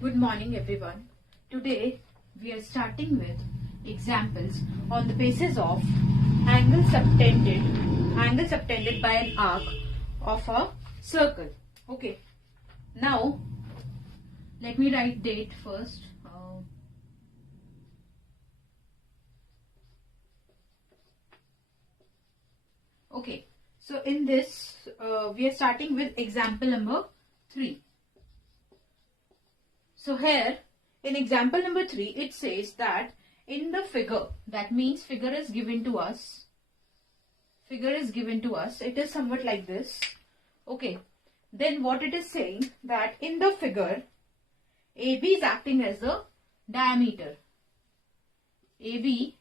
Good morning everyone. Today we are starting with examples on the basis of angle subtended by an arc of a circle. Okay. Now let me write date first. Okay. So in this we are starting with example number 3. So here in example number 3 it says that in the figure, that means figure is given to us. It is somewhat like this. Okay. Then what it is saying that in the figure AB is acting as the diameter. AB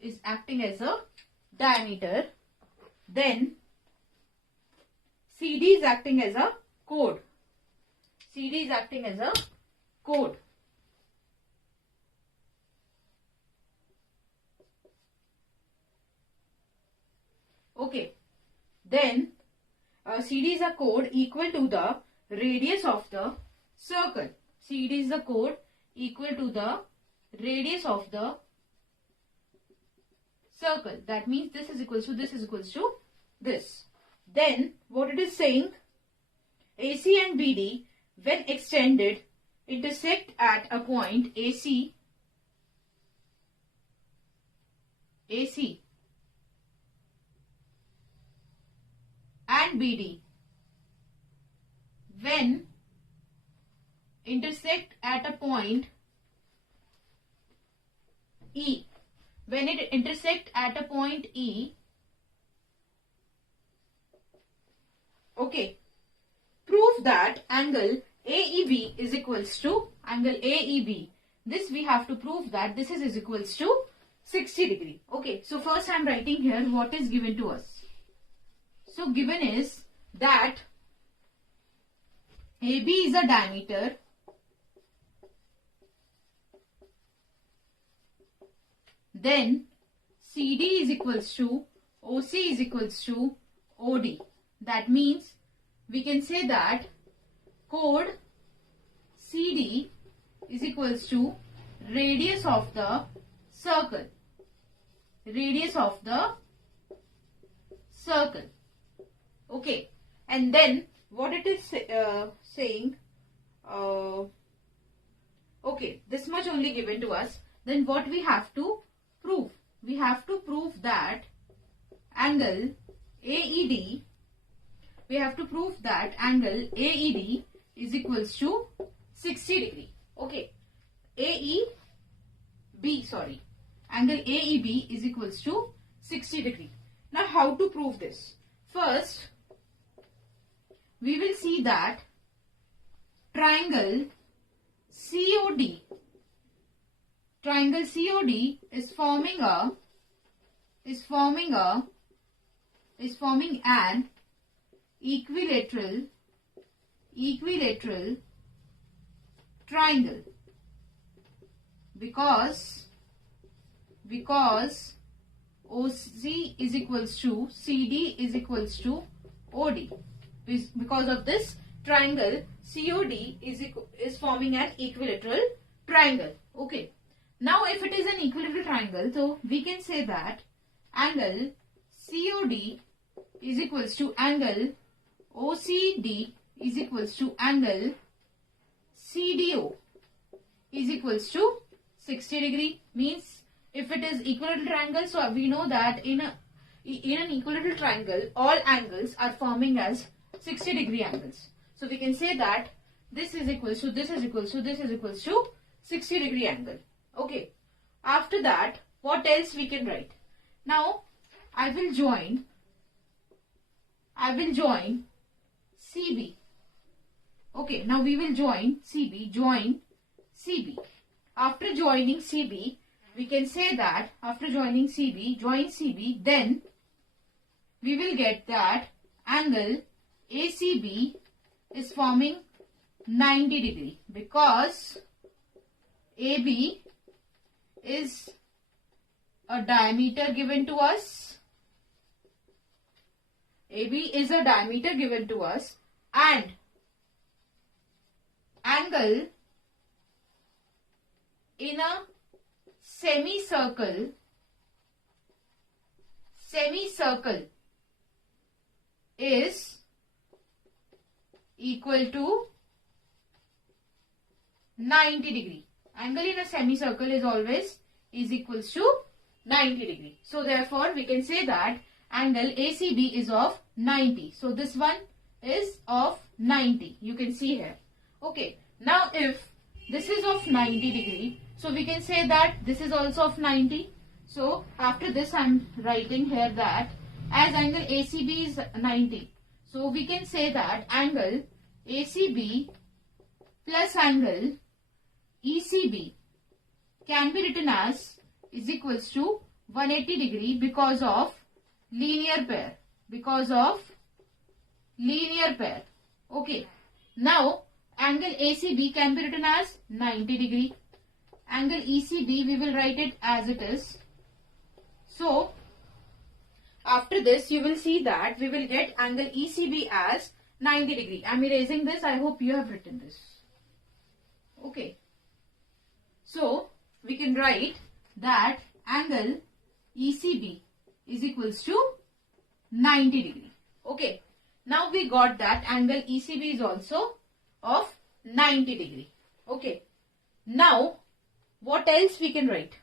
is acting as a diameter. Then CD is acting as a chord. Okay. Then CD is a chord equal to the radius of the circle. CD is the chord equal to the radius of the circle. That means this is equals to this. Then what it is saying, AC and BD when extended intersect at a point AC and BD when intersect at a point E. When it intersect at a point E, okay, prove that angle AEB is equals to angle AEB. This we have to prove that this is equals to 60 degree. Okay, so first I am writing here what is given to us. So given is that AB is a diameter, then CD is equals to OC is equals to OD. That means we can say that chord CD is equals to radius of the circle. Okay, and then what it is saying, okay, this much only given to us. Then what we have to prove? We have to prove that angle AED, is equals to 60 degree. Okay, angle AEB is equals to 60 degree. Now how to prove this? First, we will see that triangle COD is forming an equilateral triangle because OC is equals to CD is equals to OD. Because of this, triangle COD is forming an equilateral triangle. Okay. Now if it is an equilateral triangle, so we can say that angle COD is equals to angle OCD is equals to angle CDO is equals to 60 degree. Means if it is equilateral triangle, so we know that in an equilateral triangle all angles are forming as 60 degree angles. So we can say that this is equals to 60 degree angle. Okay. After that, what else we can write? Now I will join CB. Okay, now we will join CB. After joining CB, we can say that join CB, then we will get that angle ACB is forming 90 degree because AB is a diameter given to us. AB is a diameter given to us and angle in a semicircle is equal to 90 degree. Angle in a semicircle is equals to 90 degree. So therefore we can say that angle ACB is of 90. So this one is of 90. You can see here. Okay. Now if this is of 90 degree, so we can say that this is also of 90. So after this I am writing here that as angle ACB is 90. So we can say that angle ACB plus angle ECB can be written as is equals to 180 degree because of linear pair. Okay. Now angle ACB can be written as 90 degree. Angle ECB we will write it as it is. So after this you will see that we will get angle ECB as 90 degree. I am erasing this. I hope you have written this. Okay. So we can write that angle ECB is equals to 90 degree. Okay. Now we got that angle ECB is also of 90 degree. Okay. Now what else we can write?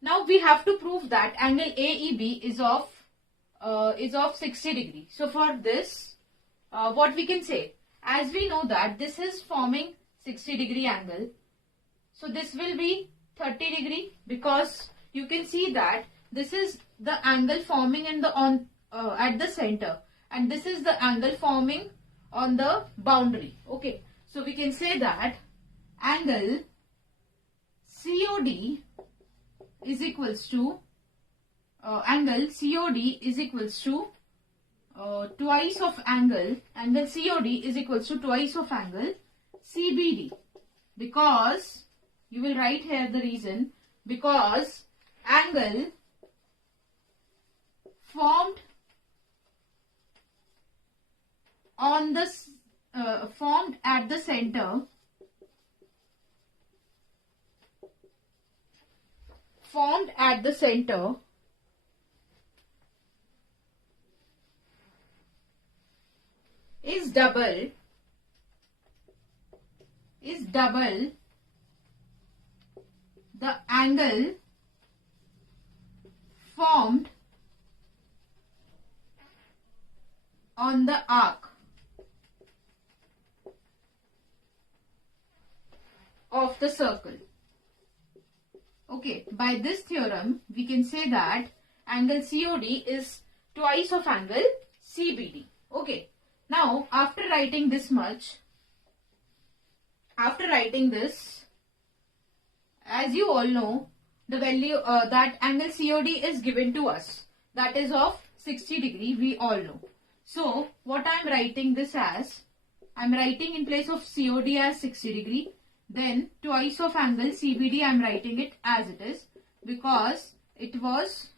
Now we have to prove that angle AEB is of 60 degree. So for this, what we can say? As we know that this is forming 60 degree angle. So this will be 30 degree because you can see that this is the angle forming in the at the center, and this is the angle forming on the boundary. Okay. So we can say that angle COD is equals to twice of angle COD is equals to twice of angle CBD, because you will write here the reason, because angle formed on the formed at the center is double the angle formed on the arc of the circle. Okay, by this theorem we can say that angle COD is twice of angle CBD. Okay, now after writing this much, as you all know, the value that angle COD is given to us, that is of 60 degree, we all know. So what I am writing this as, I am writing in place of COD as 60 degree, then twice of angle CBD I am writing it as it is, because it was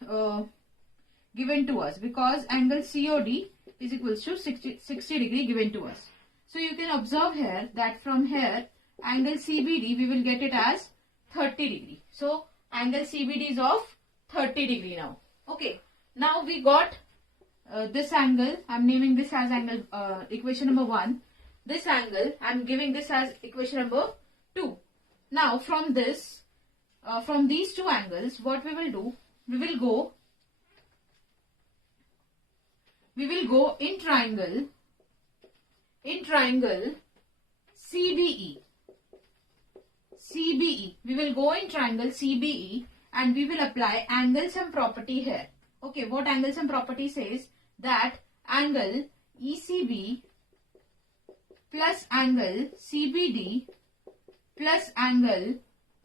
given to us, because angle COD is equals to 60 degree given to us. So you can observe here that from here angle CBD we will get it as 30 degree. So angle CBD is of 30 degree now. Okay. Now we got this angle. I am naming this as angle equation number 1. This angle I am giving this as equation number 2. Now from this, from these two angles, what we will do? We will go in triangle CBE. We will go in triangle CBE and we will apply angle sum property here. Okay, what angle sum property says? That angle ECB plus angle CBD plus angle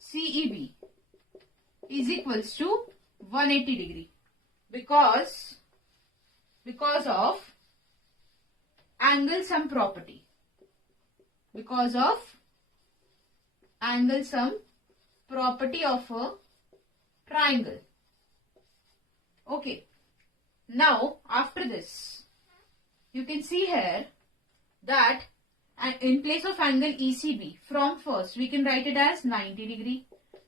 CEB is equals to 180 degree because of angle sum property. Because of angle sum property of a triangle. Okay. Now after this, you can see here that And in place of angle ECB, from first we can write it as 90 degree.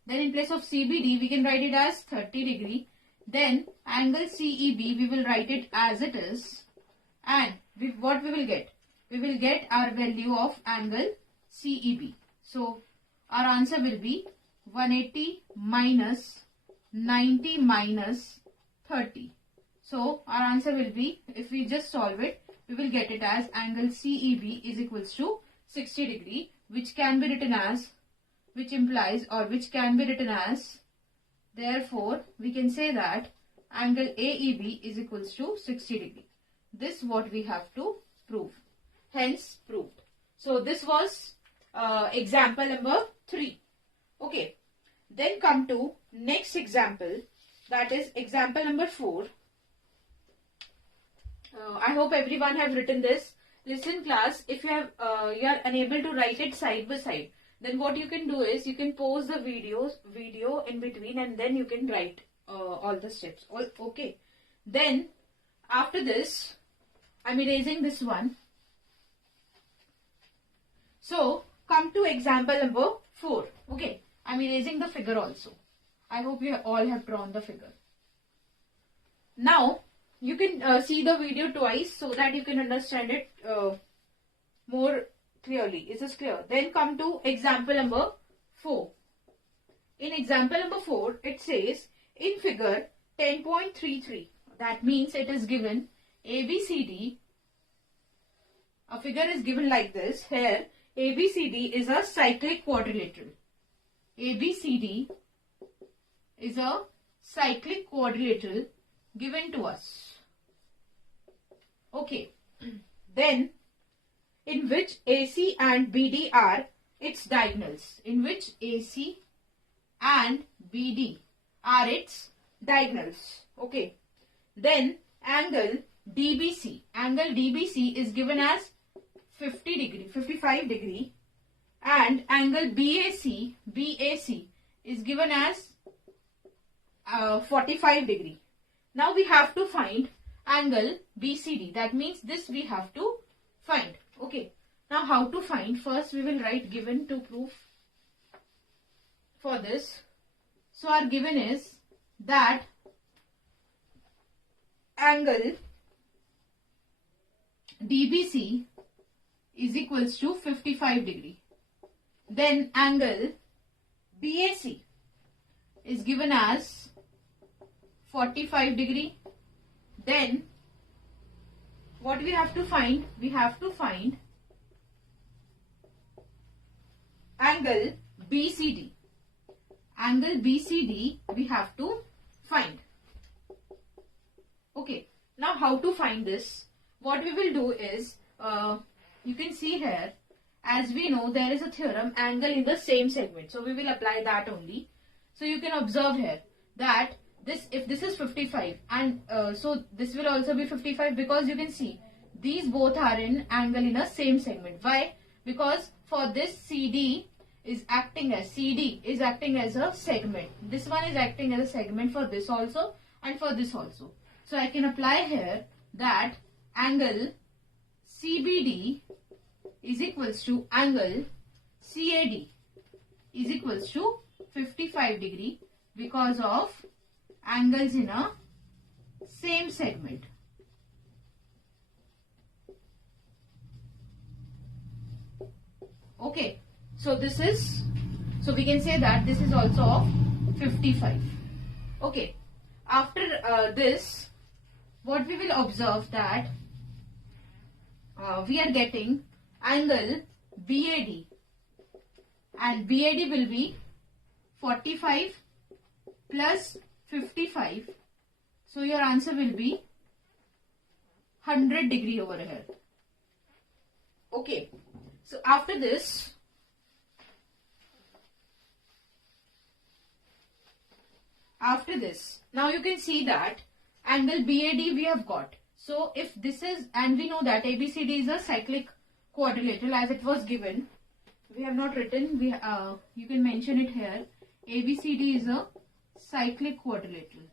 Then in place of CBD we can write it as 30 degree. Then angle CEB we will write it as it is. And what we will get? We will get our value of angle CEB. So our answer will be 180 minus 90 minus 30. So our answer will be, if we just solve it, we will get it as angle CEB is equals to 60 degree, which can be written as, which implies or which can be written as, therefore we can say that angle AEB is equals to 60 degree. This what we have to prove. Hence proved. So this was example number 3. Okay. Then come to next example, that is example number 4. I hope everyone have written this. Listen class, if you are unable to write it side by side, then what you can do is you can pause the video in between and then you can write all the steps. Okay. Then after this, I'm erasing this one. So come to example number 4. Okay. I'm erasing the figure also. I hope you all have drawn the figure. Now you can see the video twice so that you can understand it more clearly. Is this clear? Then come to example number 4. In example number 4, it says in figure 10.33, that means it is given ABCD. A figure is given like this. Here ABCD is a cyclic quadrilateral. ABCD is a cyclic quadrilateral given to us. Okay. Then in which AC and BD are its diagonals. In which AC and BD are its diagonals. Okay. Then angle DBC. Angle DBC is given as 50 degree, 55 degree. And angle BAC is given as 45 degree. Now we have to find angle BCD. That means this we have to find. Okay. Now how to find? First we will write given to proof for this. So our given is that angle DBC is equals to 55 degree. Then angle BAC is given as 45 degree. Then what we have to find? We have to find angle BCD. Angle BCD we have to find. Okay. Now how to find this? What we will do is, you can see here, as we know there is a theorem, angle in the same segment. So we will apply that only. So you can observe here that this, if this is 55 and so this will also be 55, because you can see these both are in angle in a same segment. Why? Because for this CD is acting as a segment. This one is acting as a segment for this also and for this also. So I can apply here that angle CBD is equals to angle CAD is equals to 55 degree because of angles in a same segment. Okay, so this is, so we can say that this is also of 55. Okay, after this, what we will observe that we are getting angle BAD, and BAD will be 45 plus 55. So your answer will be 100 degree over here. Okay. So after this, now you can see that angle BAD we have got. So if this is, and we know that ABCD is a cyclic quadrilateral as it was given. We have not written, you can mention it here. ABCD is a cyclic quadrilateral.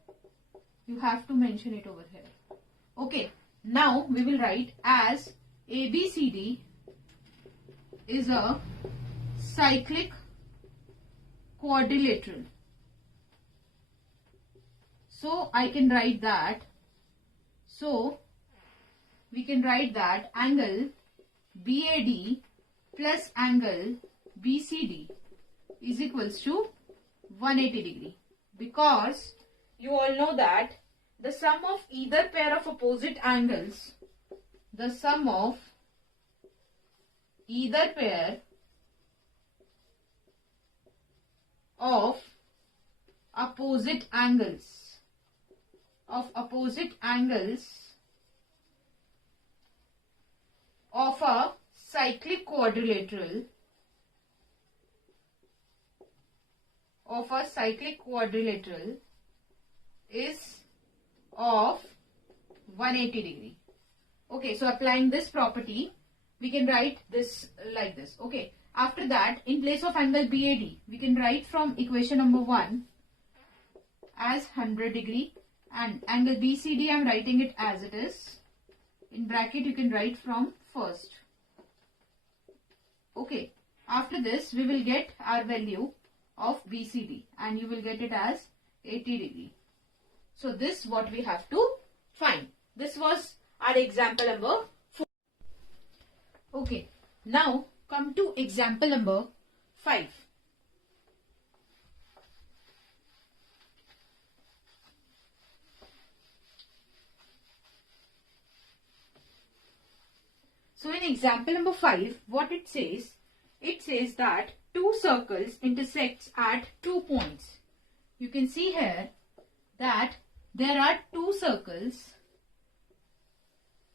You have to mention it over here. Okay, now we will write as ABCD is a cyclic quadrilateral. So I can write that. So we can write that angle BAD plus angle BCD is equals to 180 degree, because you all know that the sum of either pair of opposite angles, the sum of either pair of opposite angles of a cyclic quadrilateral is of 180 degree. Okay, so applying this property, we can write this like this. Okay, after that, in place of angle BAD, we can write from equation number 1 as 100 degree, and angle BCD I am writing it as it is. In bracket you can write from first. Okay, after this we will get our value of BCD and you will get it as 80 degree. So this what we have to find. This was our example number 4. Okay, now come to example number 5. So in example number 5, what it says that two circles intersects at 2 points. You can see here that there are two circles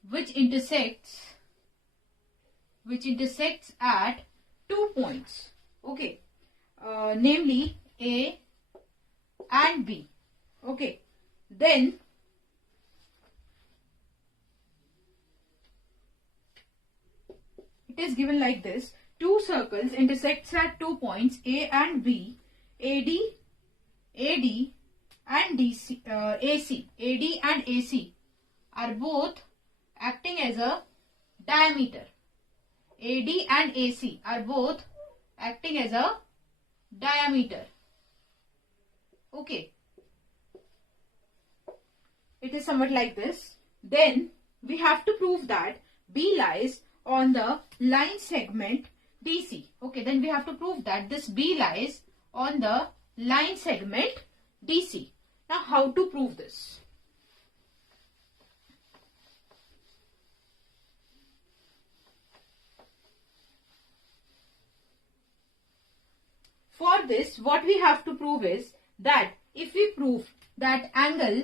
which intersects at 2 points. Okay, namely A and B. Okay, then it is given like this: two circles intersects at 2 points A and B. AD and DC, AC. AD and AC are both acting as a diameter. AD and AC are both acting as a diameter. Okay. It is somewhat like this. Then we have to prove that B lies on the line segment DC. Okay, then we have to prove that this B lies on the line segment DC. Now how to prove this? For this, what we have to prove is that if we prove that angle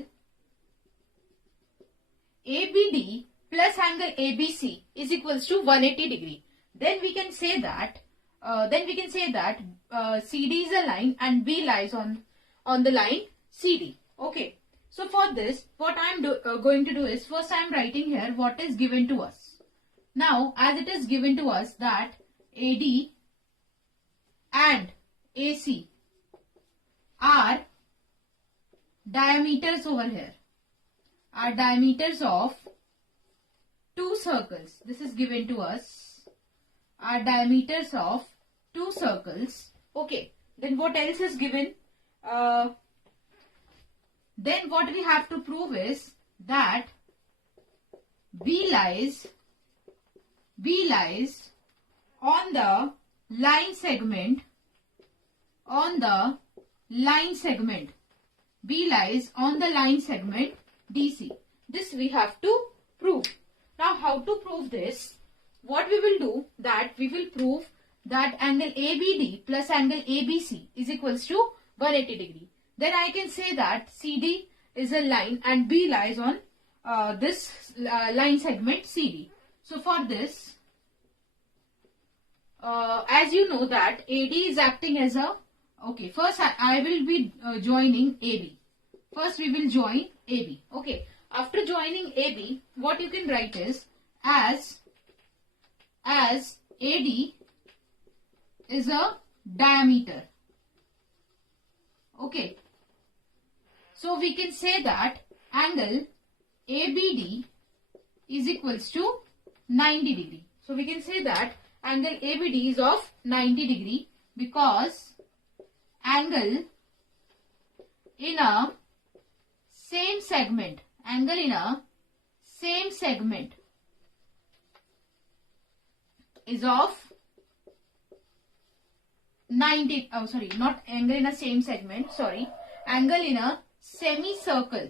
ABD plus angle ABC is equals to 180 degree, then we can say that CD is a line and B lies on the line CD. Okay. So for this, what I am going to do is, first I am writing here what is given to us. Now, as it is given to us that AD and AC are diameters over here, are diameters of two circles. This is given to us, are diameters of two circles. Okay, then what else is given? Then what we have to prove is that B lies on the line segment, B lies on the line segment DC. This we have to prove. Now how to prove this? What we will do, that we will prove that angle ABD plus angle ABC is equals to 180 degree. Then I can say that CD is a line and B lies on this line segment CD. So for this, as you know that AD is acting as a, okay, first I will be joining AB. First we will join AB. Okay, after joining AB, what you can write is as AD is a diameter. Okay, so we can say that angle ABD is equals to 90 degree. So we can say that angle ABD is of 90 degree because angle in a same segment, is of 90, oh sorry, not angle in a same segment, sorry, angle in a semicircle.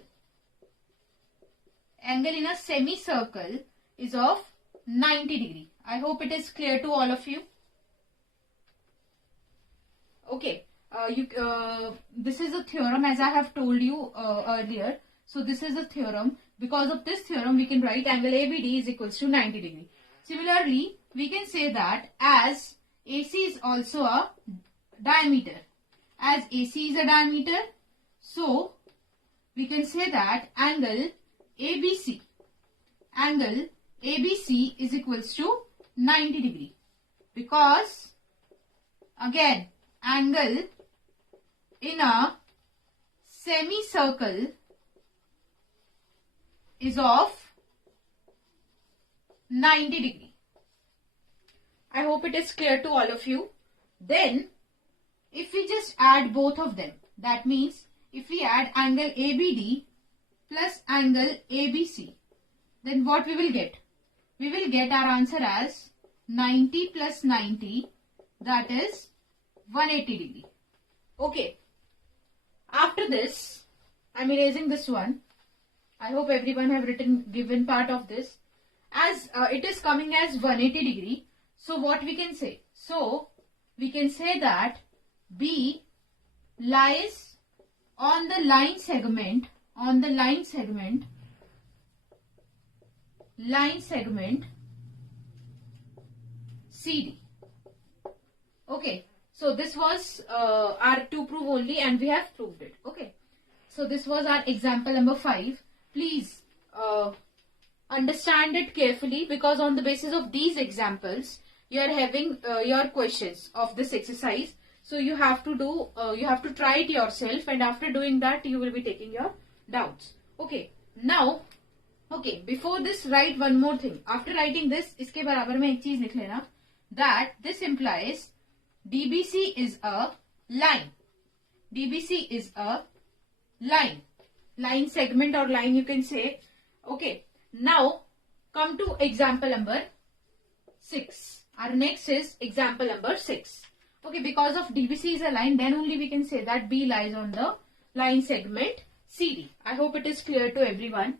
Angle in a semicircle is of 90 degree. I hope it is clear to all of you. Okay, this is a theorem as I have told you earlier. So this is a theorem. Because of this theorem, we can write angle ABD is equals to 90 degree. Similarly, we can say that as AC is also a diameter. As AC is a diameter, so we can say that angle ABC is equals to 90 degree. Because again, angle in a semicircle is of 90 degree. I hope it is clear to all of you. Then, if we just add both of them, that means if we add angle ABD plus angle ABC, then what we will get? We will get our answer as 90 plus 90, that is 180 degree. Okay. After this, I am erasing this one. I hope everyone have given part of this. As it is coming as 180 degree. So what we can say? So we can say that B lies on the line segment, CD. Okay. So this was our to prove only and we have proved it. Okay. So this was our example number 5. Please understand it carefully because on the basis of these examples, you are having your questions of this exercise. So you have to do, you have to try it yourself and after doing that, you will be taking your doubts. Okay. Now, okay, before this, write one more thing. After writing this, इसके बराबर में एक चीज लिख लेना that this implies DBC is a line. DBC is a line. Line segment or line you can say. Okay. Now, come to example number 6. Our next is example number 6. Okay, because of DBC is a line, then only we can say that B lies on the line segment CD. I hope it is clear to everyone.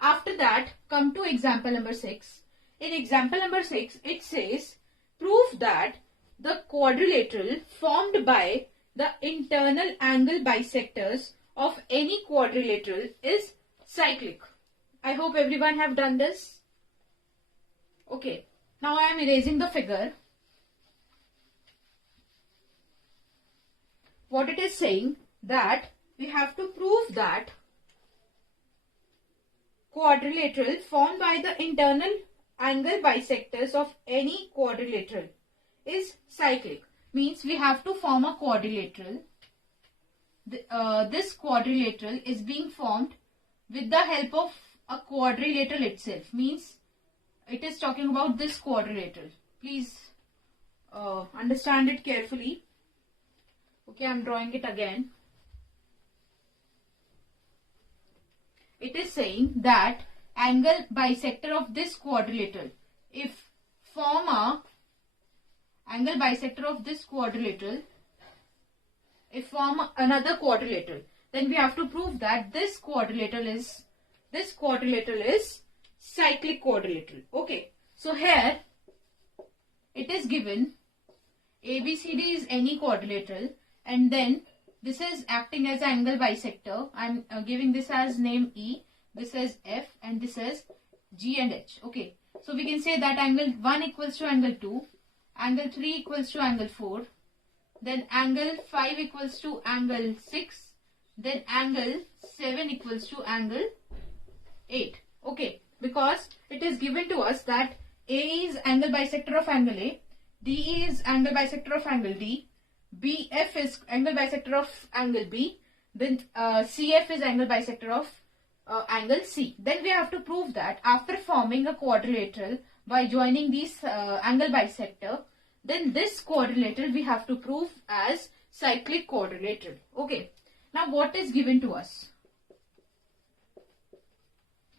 After that, come to example number 6. In example number 6, it says, prove that the quadrilateral formed by the internal angle bisectors of any quadrilateral is cyclic. I hope everyone have done this. Okay. Now I am erasing the figure. What it is saying that we have to prove that quadrilateral formed by the internal angle bisectors of any quadrilateral is cyclic. Means we have to form a quadrilateral. This quadrilateral is being formed with the help of a quadrilateral itself. Means it is talking about this quadrilateral. Please understand it carefully. Okay, I am drawing it again. It is saying that angle bisector of this quadrilateral, if form a angle bisector of this quadrilateral, if form another quadrilateral, then we have to prove that this quadrilateral is cyclic quadrilateral. Okay, so here it is given ABCD is any quadrilateral and then this is acting as angle bisector. I am giving this as name E, this is F and this is G and H. Okay, so we can say that angle 1 equals to angle 2, angle 3 equals to angle 4, then angle 5 equals to angle 6, then angle 7 equals to angle 8. Okay, because it is given to us that A is angle bisector of angle A, DE is angle bisector of angle D, BF is angle bisector of angle B, then CF is angle bisector of angle C. Then we have to prove that after forming a quadrilateral by joining these angle bisector, then this quadrilateral we have to prove as cyclic quadrilateral. Okay. Now what is given to us?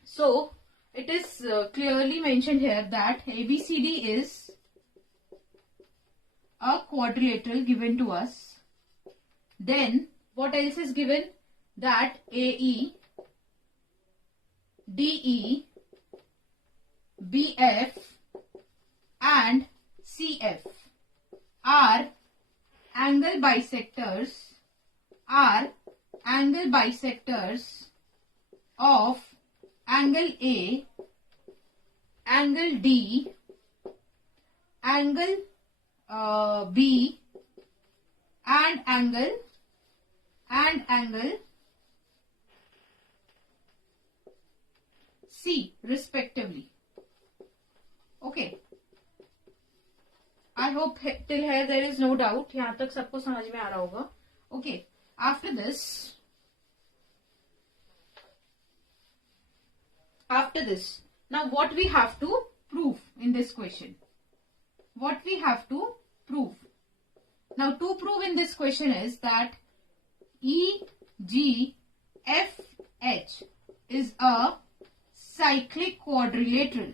So it is clearly mentioned here that ABCD is a quadrilateral given to us. Then what else is given? That AE, DE, BF and CF are angle bisectors of angle A, angle D, angle B and angle C respectively. Okay. I hope till here there is no doubt. यहाँ तक सबको समझ में आ रहा होगा. Okay. After this, now what we have to prove in this question? What we have to prove? Now to prove in this question is that EGFH is a cyclic quadrilateral.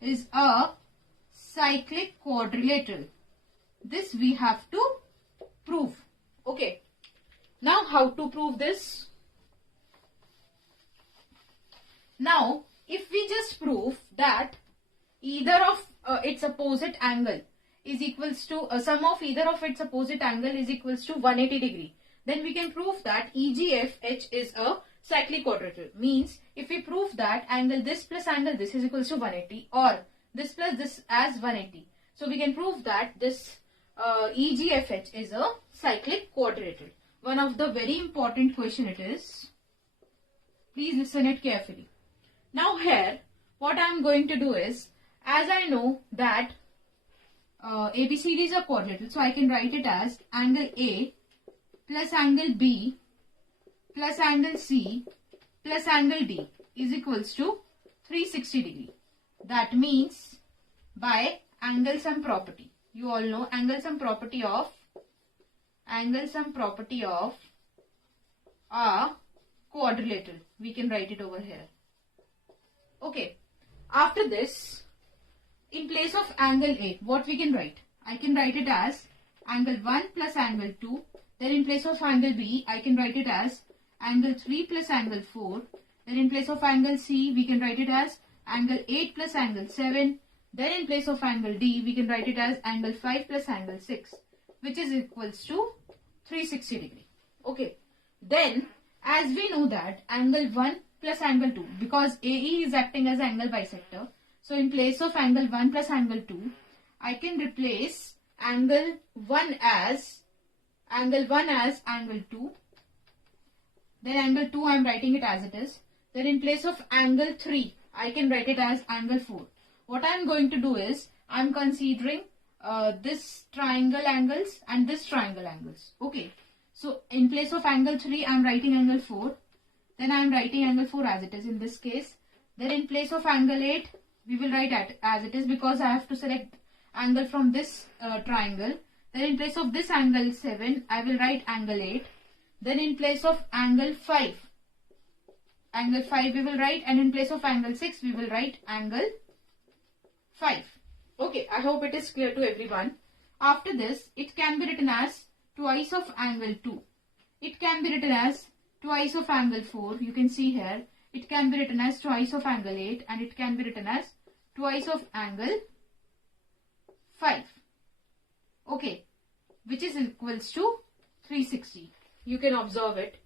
This we have to prove. Okay. Now how to prove this? Now if we just prove that either of its opposite angle is equals to sum of either of its opposite angle is equals to 180 degree, then we can prove that EGFH is a cyclic quadrilateral. Means if we prove that angle this plus angle this is equals to 180 or this plus this as 180, so we can prove that this EGFH is a cyclic quadrilateral. One of the very important question it is. Please listen it carefully. Now here what I am going to do is, as I know that ABCD is a quadrilateral, so I can write it as angle A plus angle B plus angle C plus angle D is equals to 360 degree. That means by angle sum property. You all know angle sum property of a quadrilateral. We can write it over here. Okay. After this, in place of angle A, what we can write? I can write it as angle 1 plus angle 2. Then in place of angle B, I can write it as angle 3 plus angle 4. Then in place of angle C, we can write it as angle 8 plus angle 7. Then in place of angle D, we can write it as angle 5 plus angle 6, which is equals to 360 degree. Okay. Then, as we know that angle 1 plus angle 2, because AE is acting as angle bisector, so in place of angle 1 plus angle 2, I can replace angle 1 as angle 2. Then angle 2 I am writing it as it is. Then in place of angle 3, I can write it as angle 4. What I am going to do is, I am considering this triangle angles and this triangle angles. Okay. So in place of angle 3, I am writing angle 4. Then I am writing angle 4 as it is in this case. Then in place of angle 8, we will write as it is because I have to select angle from this triangle. Then in place of this angle 7, I will write angle 8. Then in place of angle 5 we will write, and in place of angle 6, we will write angle 5. Okay, I hope it is clear to everyone. After this, it can be written as twice of angle 2. It can be written as twice of angle 4. You can see here. It can be written as twice of angle 8, and it can be written as twice of angle 5. Okay, which is equals to 360. You can observe it.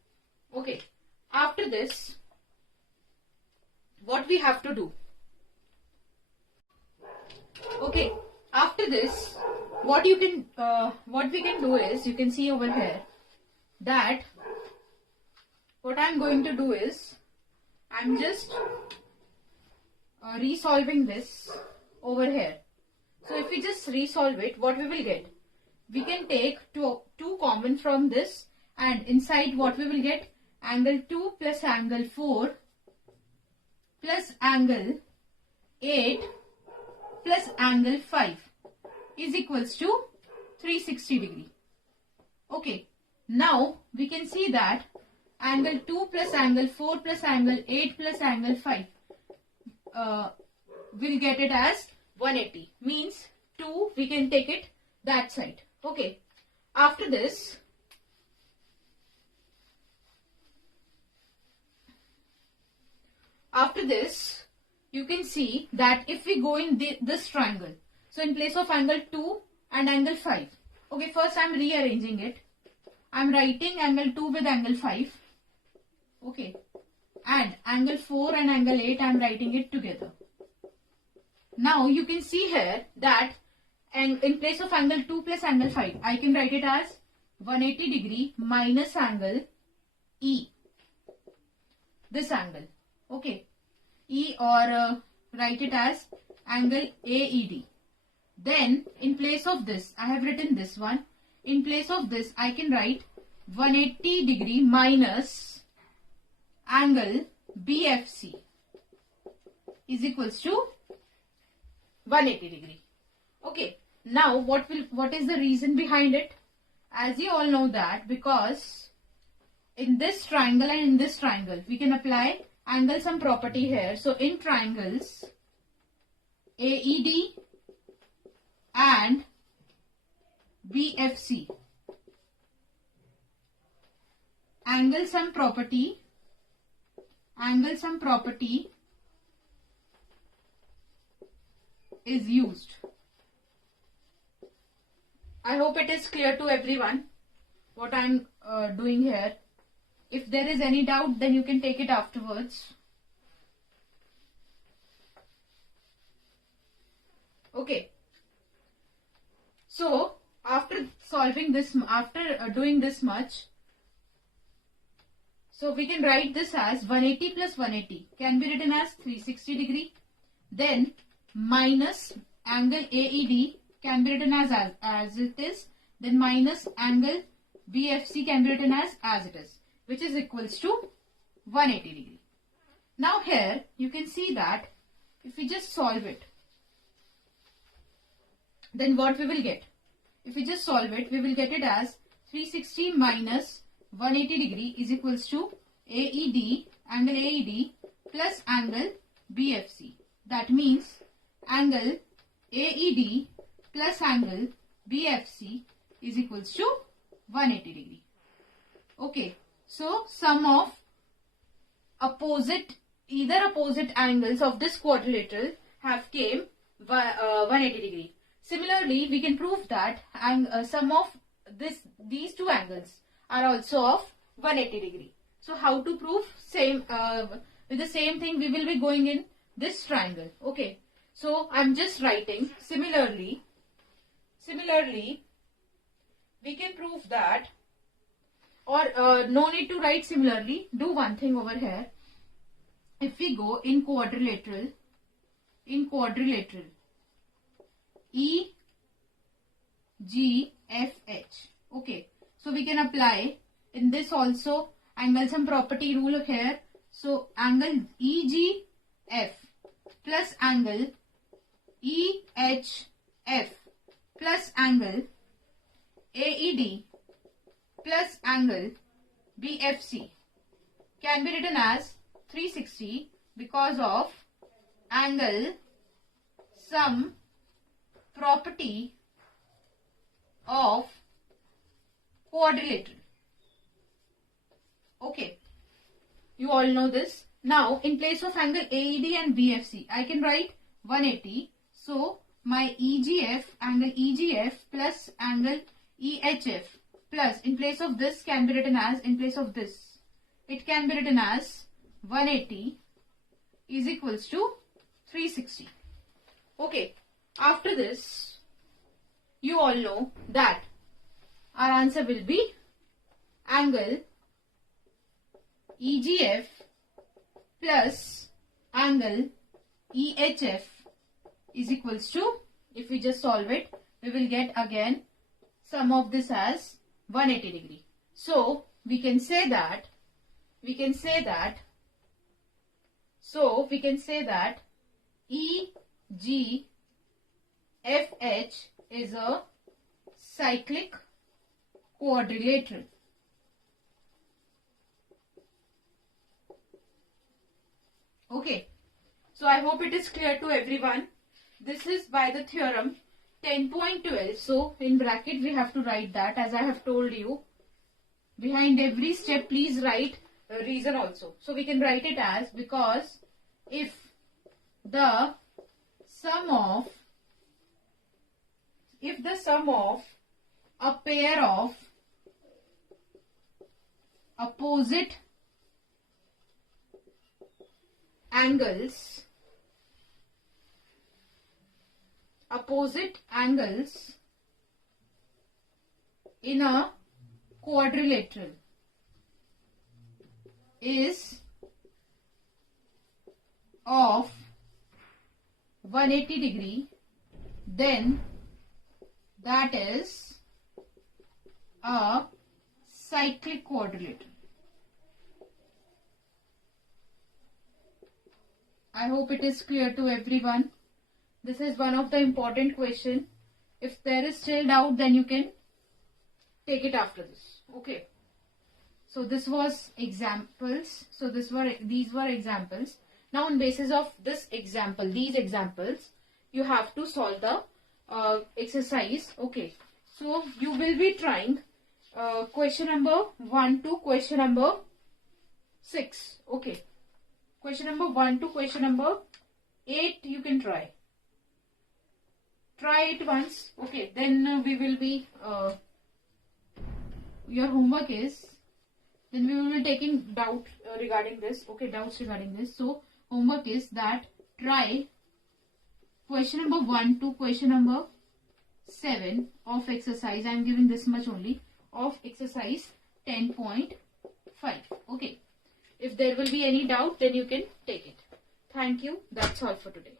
Okay, after this, what we have to do? Okay, after this, what we can do is, you can see over here that what I am going to do is, I am just resolving this over here. So if we just resolve it, what we will get? We can take two common from this, and inside what we will get? Angle 2 plus angle 4 plus angle 8 plus angle 5 is equals to 360 degree. Okay, now we can see that angle 2 plus angle 4 plus angle 8 plus angle 5 will get it as 180. Means 2 we can take it that side. Okay, after this you can see that if we go in this triangle, so in place of angle 2 and angle 5, okay, first I am rearranging it. I am writing angle 2 with angle 5, okay, and angle 4 and angle 8 I am writing it together. Now you can see here that and in place of angle 2 plus angle 5, I can write it as 180 degree minus angle E, this angle, okay, E, or write it as angle AED. Then in place of this, I have written this one. In place of this, I can write 180 degree minus angle BFC is equals to 180 degree. Okay. Now what is the reason behind it? As you all know that because in this triangle and in this triangle we can apply angle sum property here. So in triangles AED and BFC, angle sum property is used. I hope it is clear to everyone what I am doing here. If there is any doubt, then you can take it afterwards. Okay. So after solving this, after doing this much, so we can write this as 180 plus 180 can be written as 360 degree. Then minus angle AED can be written as it is. Then minus angle BFC can be written as it is, which is equals to 180 degree. Now here you can see that if we just solve it, then what we will get? If we just solve it, we will get it as 360 minus 180 degree is equals to AED, angle AED plus angle BFC. That means angle AED plus angle BFC is equals to 180 degree. Okay. So sum of either opposite angles of this quadrilateral have came 180 degree. Similarly, we can prove that sum of these two angles are also of 180 degree. So how to prove? Same with the same thing we will be going in this triangle. Okay. So I'm just writing similarly we can prove that, or no need to write similarly. Do one thing over here. If we go in quadrilateral E, G, F, H. Okay. So we can apply in this also angle sum property rule here. So angle EGF plus angle EHF plus angle AED plus angle BFC can be written as 360 because of angle sum property of quadrilateral. Okay, you all know this. Now in place of angle AED and BFC, I can write 180. So my EGF, angle EGF plus angle EHF plus in place of this can be written as, in place of this, it can be written as 180 is equals to 360. Okay, after this, you all know that our answer will be angle EGF plus angle EHF is equals to, if we just solve it, we will get again sum of this as 180 degree. So we can say that EGF FH is a cyclic quadrilateral. Okay, so I hope it is clear to everyone. This is by the theorem 10.12. So in bracket we have to write that, as I have told you. Behind every step please write a reason also. So we can write it as, because if the sum of a pair of opposite angles in a quadrilateral is of 180 degree, then that is a cyclic quadrilateral. I hope it is clear to everyone. This is one of the important question. If there is still doubt, then you can take it after this. Okay. So this was examples. So these were examples. Now on basis of this example, these examples, you have to solve the exercise. Okay. So you will be trying question number 1 to question number 6. Okay. Question number 1 to question number 8 you can try. Try it once. Okay. Then we will be, your homework is, then we will be taking doubt regarding this. Okay. Doubts regarding this. So homework is that try question number 1 to question number 7 of exercise. I am giving this much only of exercise 10.5. Okay. If there will be any doubt, then you can take it. Thank you. That's all for today.